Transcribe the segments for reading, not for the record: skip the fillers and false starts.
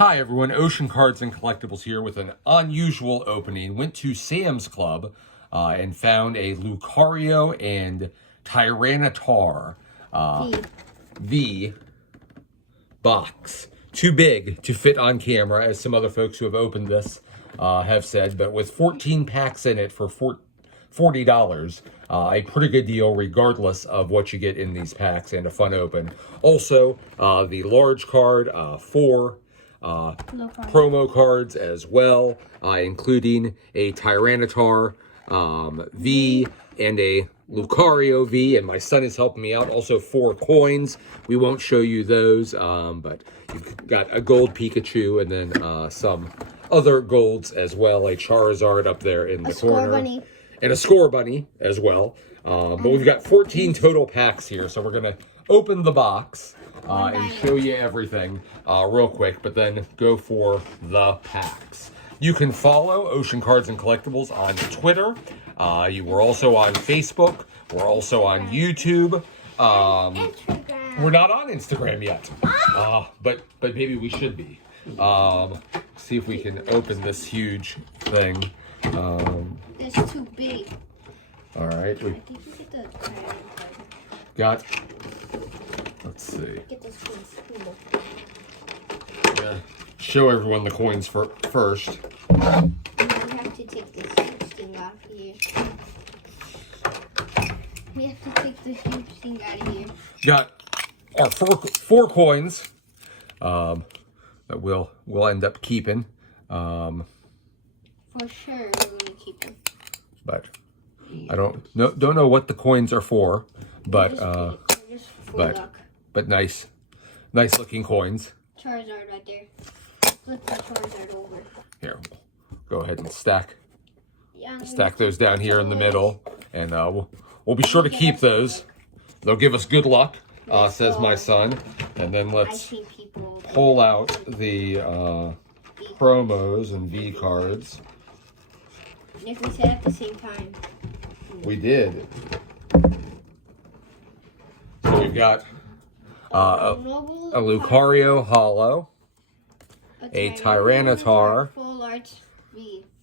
Hi everyone, Ocean Cards and Collectibles here with an unusual opening. Went to Sam's Club and found a Lucario and Tyranitar V box. Too big to fit on camera, as some other folks who have opened this have said, but with 14 packs in it for $40, a pretty good deal regardless of what you get in these packs, and a fun open. Also, the large card, 4 promo cards as well, including a Tyranitar V and a Lucario V, and my son is helping me out. Also 4 coins. We won't show you those, but you've got a gold Pikachu and then some other golds as well. A Charizard up there in the corner. Bunny. And a Score Bunny as well. But we've got 14 total packs here, so we're going to open the box and show you everything real quick, but then go for the packs. You can follow Ocean Cards and Collectibles on Twitter. We're also on Facebook. We're also on YouTube. We're not on Instagram yet, but maybe we should be. See if we can open this huge thing. It's too big. All right. I think you get the Got. Let's see. Get this one. Yeah. Show everyone the coins first. And then we have to take this huge thing off here. We have to take this huge thing out of here. Got our four coins that we'll end up keeping. For sure, we're gonna keep them. But I don't know what the coins are for, but just for luck. But nice looking coins. Charizard right there. Flip the Charizard over. Here, we'll go ahead and stack Yeah, those down here in the middle, and we'll be sure to keep those. They'll give us good luck, says my son. And then let's pull out the promos and V cards. If we said at the same time. We did. So we've got a Lucario Hollow, a Tyranitar Full Art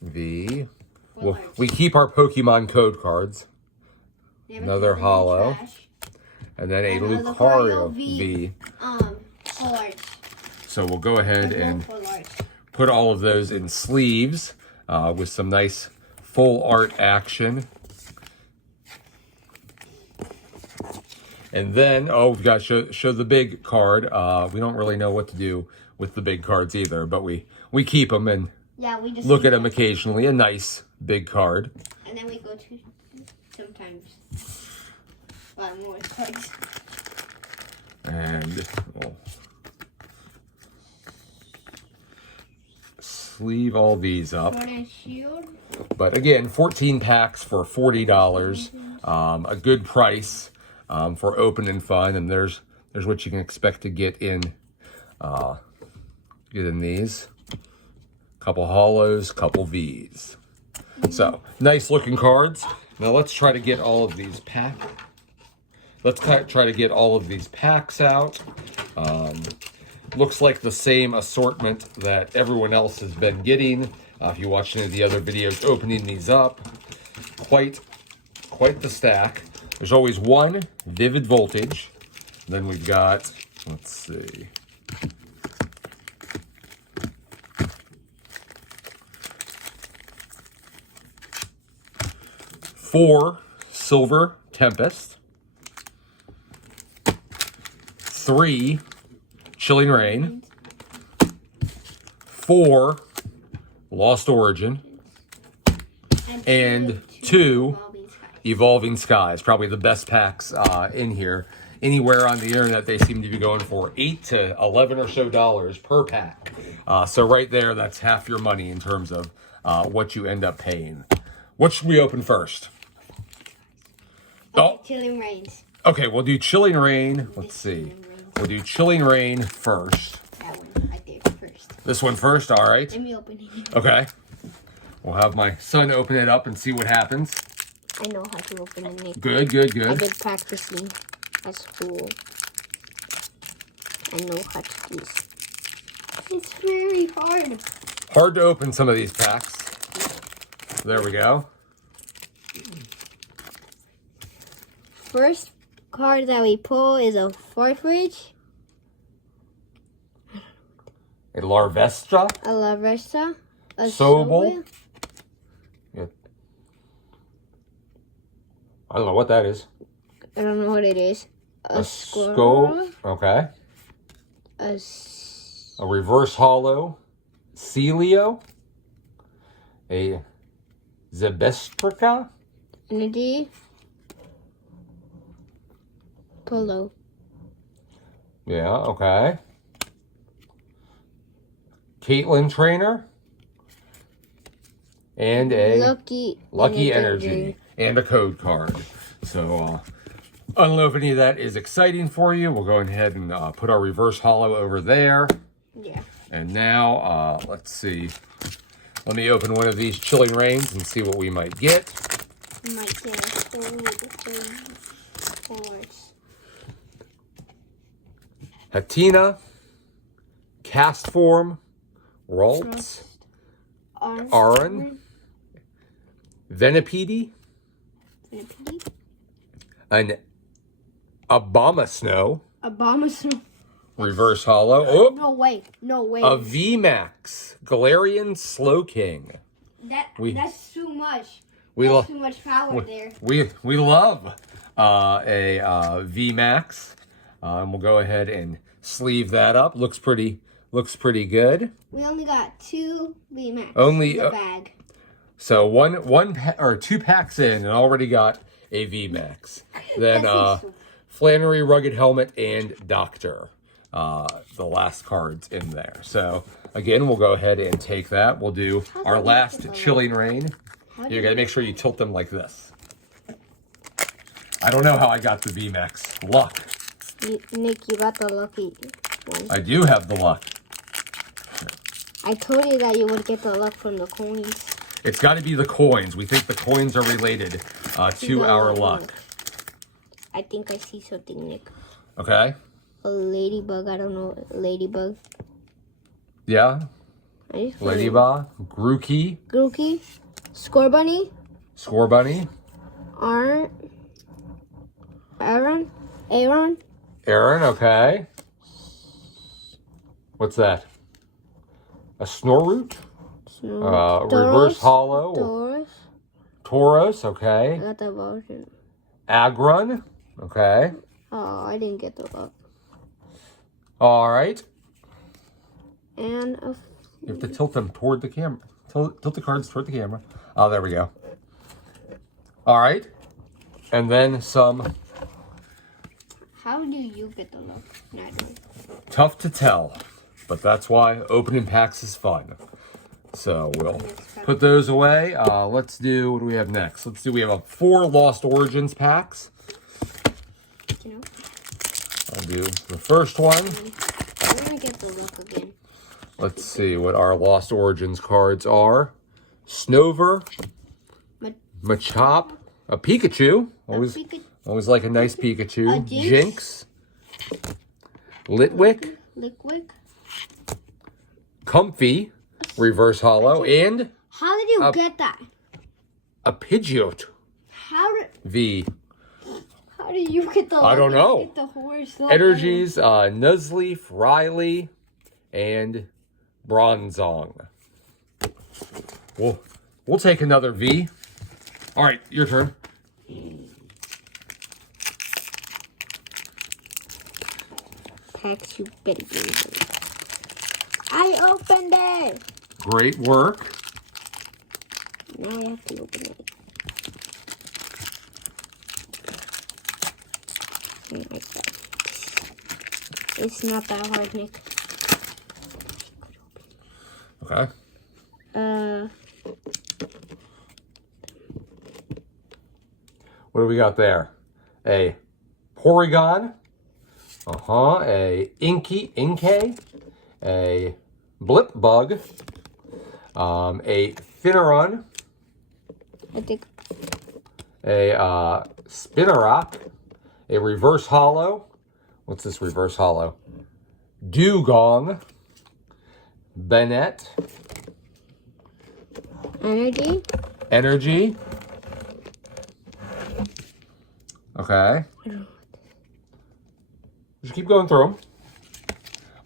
V. We keep our Pokemon code cards. Another Hollow. And then a Lucario V. Full Art. So we'll go ahead and put all of those in sleeves with some nice full art action. And then, we've got to show the big card. We don't really know what to do with the big cards either, but we keep them and we just look at them occasionally. A nice big card. And then we go to sometimes buy more cards. And we'll sleeve all these up. But again, 14 packs for $40. A good price for open and fun. And there's what you can expect to get in these. Couple hollows, couple V's. So nice looking cards. Now let's try to get all of these packs. Let's try to get all of these packs out. Looks like the same assortment that everyone else has been getting. If you watched any of the other videos opening these up, quite the stack. There's always one Vivid Voltage. Then we've got, let's see, four Silver Tempest, 3 Chilling Rain, 4 Lost Origin, and 2 Evolving Skies. Probably the best packs in here. Anywhere on the internet, they seem to be going for $8 to $11 or so per pack. So right there, that's half your money in terms of what you end up paying. What should we open first? Chilling Rains. Okay, we'll do Chilling Rain. Let's see. We'll do Chilling Rain first. That one right there first. This one first, all right. Let me open it. Okay. We'll have my son open it up and see what happens. I know how to open it, Nick. Good. I did practicing at school. I know how to do this. It's very hard. Hard to open some of these packs. There we go. First card that we pull is a Farfetch, A Larvesta. a Lavesta, a Sobel. Yeah. I don't know what that is. I don't know what it is. A Skull. Squirrel. Okay. A A reverse hollow. Celio. A Zebestrica. Energy. Polo. Yeah, okay. Caitlin Trainer. And a Lucky Energy. And a code card. So, I don't know if any of that is exciting for you. We'll go ahead and put our reverse hollow over there. Yeah. And now, let's see. Let me open one of these Chilling Reigns and see what we might get. Might get a horse. Hatina. Cast Form. Ralts. Aron. Venipede. An Abomasnow. Abomasnow. Reverse hollow. Oh, No way. No way. a VMAX. Galarian Slowking. That's too much. We That's too much power there. We love a VMAX. And we'll go ahead and sleeve that up. Looks pretty good. We only got 2 VMAX Only in the bag. So two packs in and already got a VMAX. Then Flannery Rugged Helmet and Doctor. The last cards in there. So again, we'll go ahead and take that. We'll do our last Chilling Reign. You gotta make sure you tilt them like this. I don't know how I got the VMAX. Luck. Nick, you got the lucky one. I do have the luck. I told you that you would get the luck from the coins. It's got to be the coins. We think the coins are related to our luck. I think I see something, Nick. Okay. A ladybug. I don't know. Ladybug. Yeah. Ladybug. Grookey. Grookey. Score Bunny. Score Bunny. Aaron. Aaron, okay. What's that? A Snorunt? Reverse hollow. Tauros, okay. I got that version. Agrun, okay. Oh, I didn't get the luck. All right. And a... You have to tilt them toward the camera. Tilt the cards toward the camera. Oh, there we go. All right. And then some... How do you get the luck? Tough to tell, but that's why opening packs is fun. So we'll put those away. Let's do, what do we have next? We have 4 Lost Origins packs. I'll do the first one. I'm gonna get the luck again. Let's see what our Lost Origins cards are. Snover, Machop, a Pikachu. Always like a nice Pikachu. A Jinx. Litwick. Comfy. Reverse hollow. And how did you get that? a Pidgeot. V. How did you get the I don't know. Get the horse Energies, Nuzleaf, Riley, and Bronzong. We'll take another V. All right, your turn. Packs, you better get it. I opened it. Great work. Now I have to open it. It's not that hard, Nick. Okay. What do we got there? A Porygon. A Inkay. A Blipbug. A Finneron. I think. A Spinarak. A Reverse Hollow. What's this Reverse Hollow? Dugong. Bennett. Energy. Energy. Okay. Just keep going through them.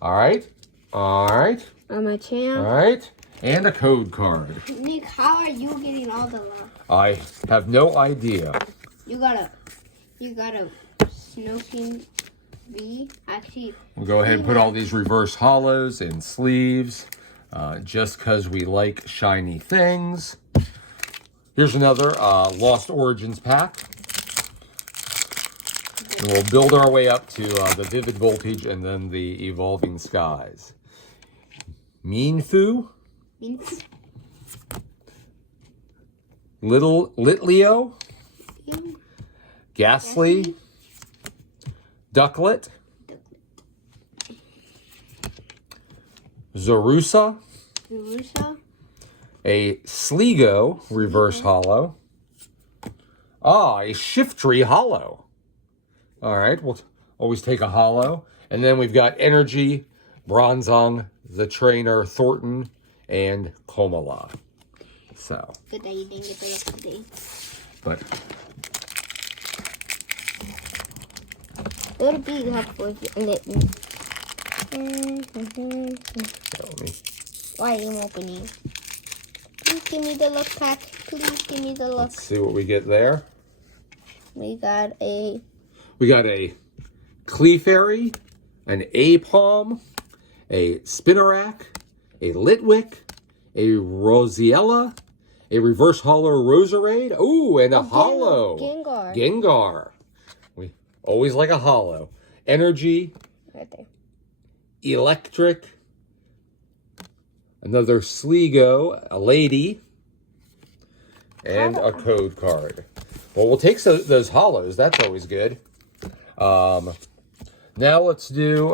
All right. All right. I'm a champ. All right. And a code card. Nick, how are you getting all the luck? I have no idea. You got a Snooping V. Actually, We'll go ahead and put all these reverse hollows in sleeves, just because we like shiny things. Here's another Lost Origins pack. And we'll build our way up to the Vivid Voltage and then the Evolving Skies. Meanfu. Little Litleo. Ghastly. Ducklet. Zarusa. A Sligo reverse hollow. Ah, a Shiftry hollow. All right, we'll always take a hollow. And then we've got Energy, Bronzong, the Trainer, Thornton, and Komala. So. Good that you didn't get the luck today. But. It'll be helpful if you let me. Why are you opening? Please give me the luck pack. Please give me the luck. Let's see what we get there. We got a Clefairy, an Apalm, a Spinnerack, a Litwick, a Rosiella, a reverse hollow Roserade. Ooh, and a hollow Gengar. We always like a hollow. Energy. Right there. Electric. Another Sligo, a Lady, and a code card. Well, we'll take those hollows. That's always good. Now let's do,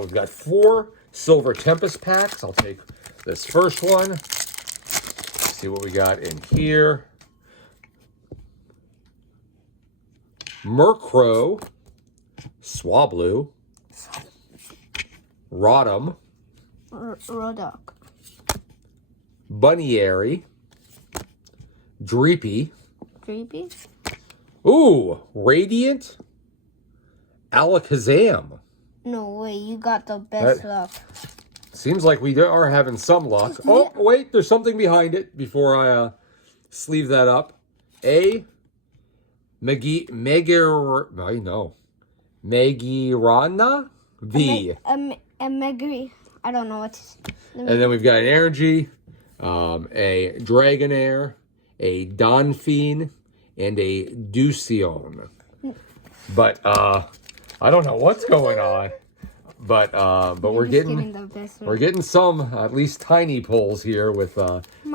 we've got 4 Silver Tempest packs. I'll take this first one. See what we got in here. Murkrow, Swablu, Rotom, Rodok. Bunnyary, Dreepy. Ooh, Radiant, Alakazam. No way, you got the best luck. Seems like we are having some luck. Oh, wait, there's something behind it before I sleeve that up. Magirana V. Megri. I don't know what's. And then we've got an Energy, a Dragonair, a Donphin, and a Ducion. But I don't know what's going on. But we're getting some at least tiny pulls here with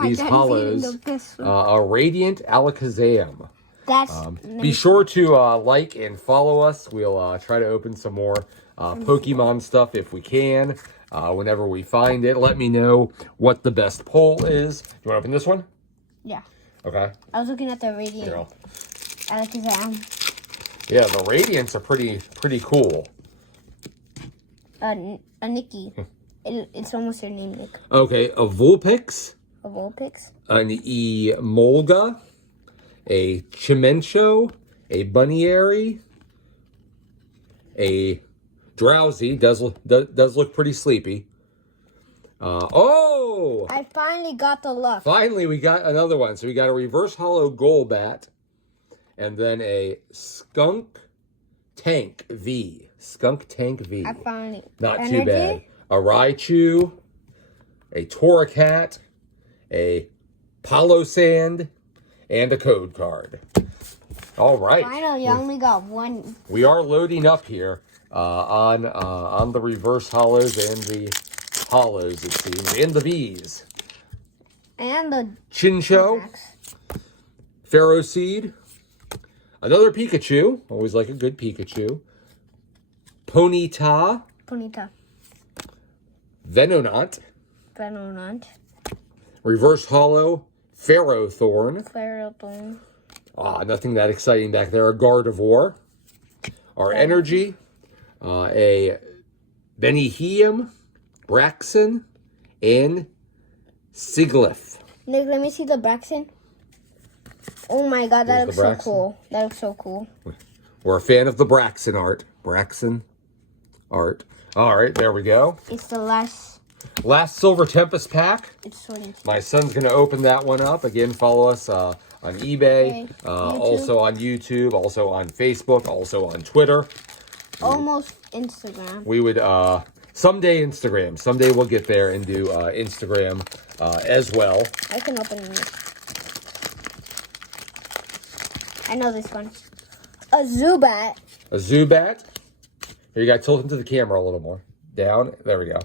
these hollows. A Radiant Alakazam. Be sure to like and follow us. We'll try to open some more Pokemon stuff if we can. Whenever we find it, let me know what the best pull is. Do you want to open this one? Yeah. Okay. I was looking at the Radiant Alakazam. Yeah, the Radiants are pretty cool. A Nikki. It's almost her name, Nick. Okay, a Vulpix. An Emolga. A Chimencho. A Bunnyary. A Drowsy. Does look pretty sleepy. I finally got the luck. Finally, we got another one. So we got a reverse hollow Golbat. And then a Skunk Tank V. I finally. Not too bad. A Raichu, a Torracat, a Palo-Sand, and a code card. All right. Finally, I only got one. We are loading up here on the reverse hollows and the hollows, it seems, and the Vs. And the Chinchou, Ferroseed, another Pikachu. Always like a good Pikachu. Ponyta. Venonat. Reverse hollow. Ferrothorn. Nothing that exciting back there. A Gardevoir. Our Energy. A Benihium. Braxton. and Siglif. Nick, let me see the Braxton. Oh my god, that looks so cool. That looks so cool. We're a fan of the Braxton art. Braxton art. All right, there we go. It's the last Silver Tempest pack. It's sorted. My son's going to open that one up. Again, follow us on eBay, also on YouTube, also on Facebook, also on Twitter. Almost Instagram. We would, someday Instagram. Someday we'll get there and do Instagram as well. I can open it. I know this one. A Zubat. A Zubat. Here, you got to tilt into the camera a little more. Down. There we go.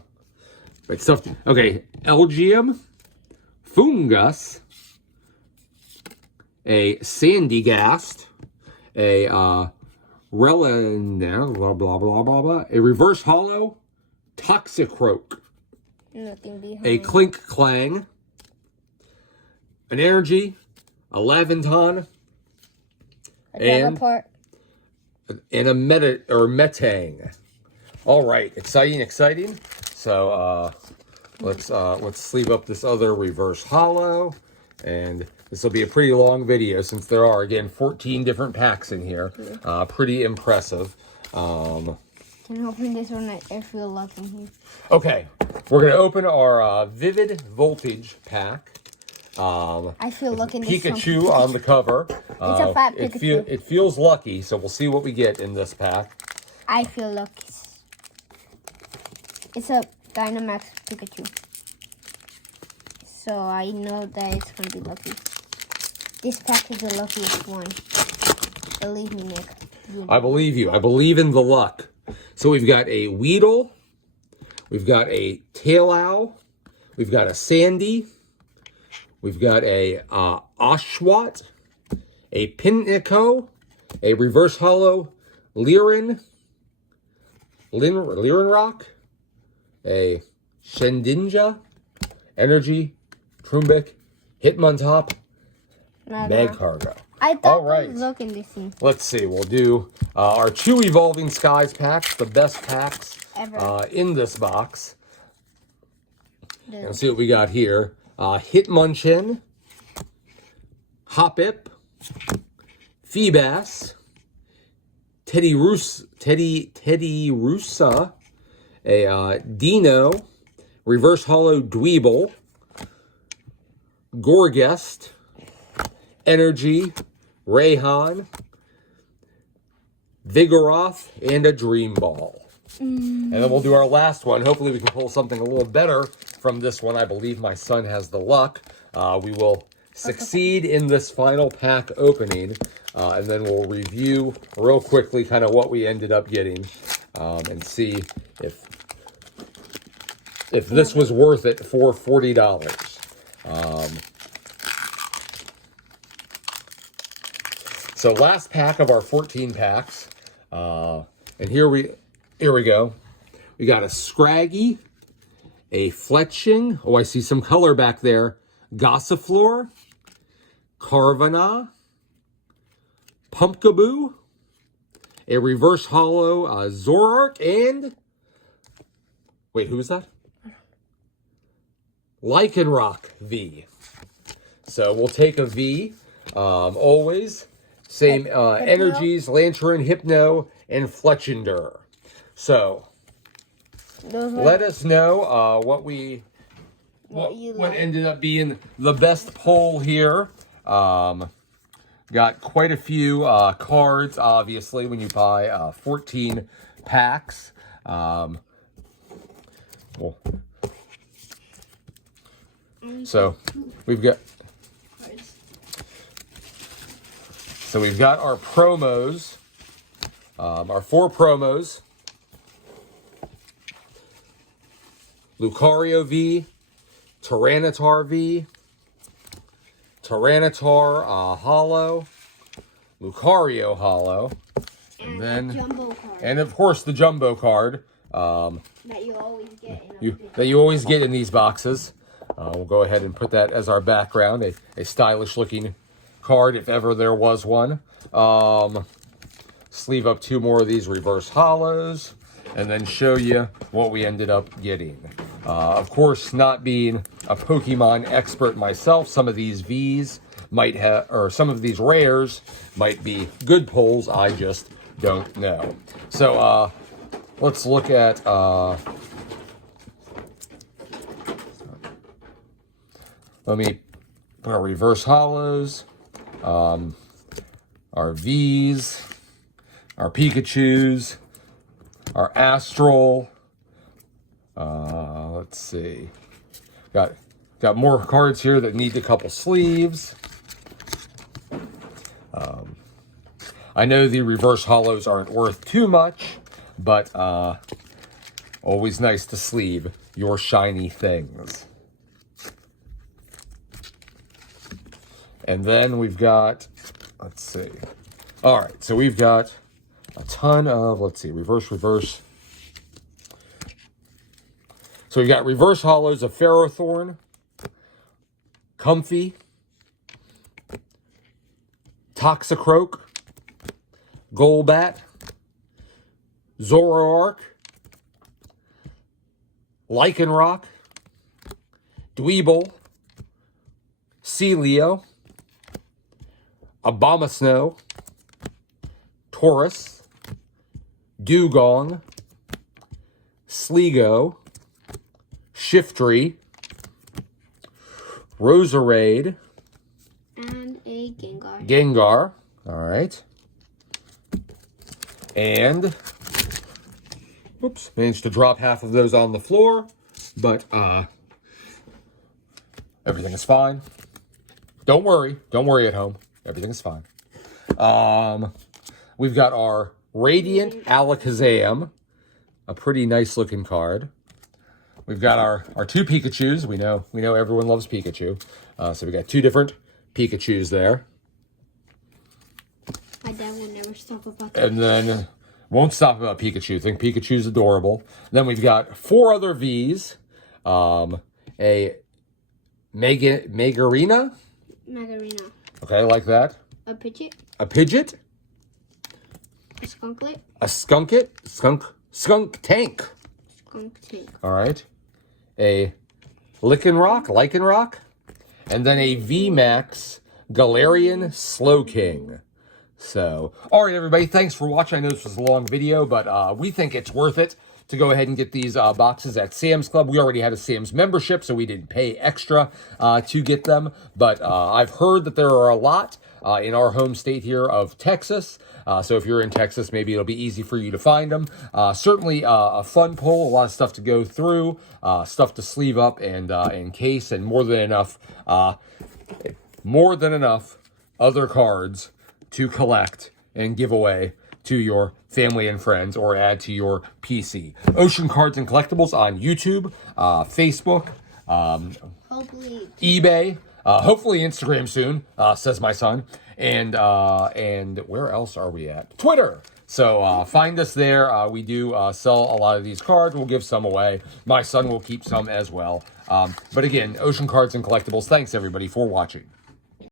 Wait, stuff. Okay. Elgium. Fungus. A Sandygast. A Relina. Blah, blah, blah, blah, blah. A Reverse Hollow. Toxicroak. Nothing behind. A Clink Clang. An Energy. A Laventon. And a Metang. All right, exciting. So let's sleeve up this other Reverse Hollow, and this will be a pretty long video since there are again 14 different packs in here. Pretty impressive. Can I open this one? I feel lucky here. Okay, we're gonna open our Vivid Voltage pack. I feel lucky. Pikachu on the cover. It's a fat Pikachu. It feels lucky, so we'll see what we get in this pack. I feel lucky. It's a Dynamax Pikachu. So I know that it's going to be lucky. This pack is the luckiest one. Believe me, Nick. I believe you. I believe in the luck. So we've got a Weedle. We've got a Taillow. We've got a Sandy. We've got a Oshawott, a Pinico, a Reverse Hollow Lirin Rock, a Shendinja, Energy, Trumbik, Hitmontop, Magcargo. I thought I was looking this thing. Let's see. We'll do our 2 Evolving Skies packs, the best packs in this box. Let's see what we got here. Hitmonchan, Hoppip, Feebas, Teddy Russa, a Dino, Reverse Hollow Dweeble, Gorgest, Energy, Rayhan, Vigoroth, and a Dream Ball. And then we'll do our last one. Hopefully we can pull something a little better from this one. I believe my son has the luck. We will succeed in this final pack opening. And then we'll review real quickly kind of what we ended up getting. And see if this was worth it for $40. So last pack of our 14 packs. And here we go. We got a Scraggy, a Fletching. Oh, I see some color back there. Gossifleur, Carvanha, Pumpkaboo, a Reverse Hollow Zoroark, and... Wait, who is that? Lycanroc V. So we'll take a V. Always. Same energies, Lantern, Hypno, and Fletchinder. So, let us know what ended up being the best poll here. Got quite a few cards, obviously, when you buy 14 packs. So we've got our promos, our 4 promos. Lucario V, Tyranitar V, Tyranitar Hollow, Lucario Hollow, and then jumbo card. And of course the jumbo card that you always get in these boxes. We'll go ahead and put that as our background, a stylish looking card if ever there was one. Sleeve up 2 more of these Reverse Hollows, and then show you what we ended up getting. Of course, not being a Pokemon expert myself, some of these Vs might have, or some of these rares might be good pulls. I just don't know. So let's look at let me put our reverse hollows, our Vs, our Pikachus, our Astral. Let's see. Got more cards here that need a couple sleeves. I know the reverse hollows aren't worth too much, but always nice to sleeve your shiny things. And then we've got, let's see. All right, so we've got a ton of, let's see, reverse. So we've got reverse hollows of Ferrothorn, Comfey, Toxicroak, Golbat, Zoroark, Lycanroc, Dweeble, Celio, Abomasnow, Taurus, Dugong, Sligo, Shiftry, Roserade, and a Gengar. Gengar, all right. And, oops, managed to drop half of those on the floor, but everything is fine. Don't worry at home. Everything is fine. We've got our Radiant Alakazam, a pretty nice looking card. We've got our two Pikachus. We know everyone loves Pikachu. So we got two different Pikachus there. My dad will never stop about that. And then won't stop about Pikachu. Think Pikachu's adorable. Then we've got four other Vs. A Magarina. Okay, I like that. A Pidgeot. A Pidgeot. A Skunklet. A Skunkit. Skunk Tank. Skunk Tank. All right. A Lycanroc. And then a VMAX Galarian Slowking. So, all right, everybody, thanks for watching. I know this was a long video, but we think it's worth it to go ahead and get these boxes at Sam's Club. We already had a Sam's membership, so we didn't pay extra to get them. But I've heard that there are a lot in our home state here of Texas. So if you're in Texas, maybe it'll be easy for you to find them. Certainly a fun pull, a lot of stuff to go through, stuff to sleeve up and encase, and more than enough other cards to collect and give away to your family and friends or add to your PC. Ocean Cards and Collectibles on YouTube, Facebook, Hopefully. eBay, hopefully Instagram soon, says my son. And where else are we at? Twitter. So find us there. We do sell a lot of these cards. We'll give some away. My son will keep some as well. But again, Ocean Cards and Collectibles. Thanks, everybody, for watching.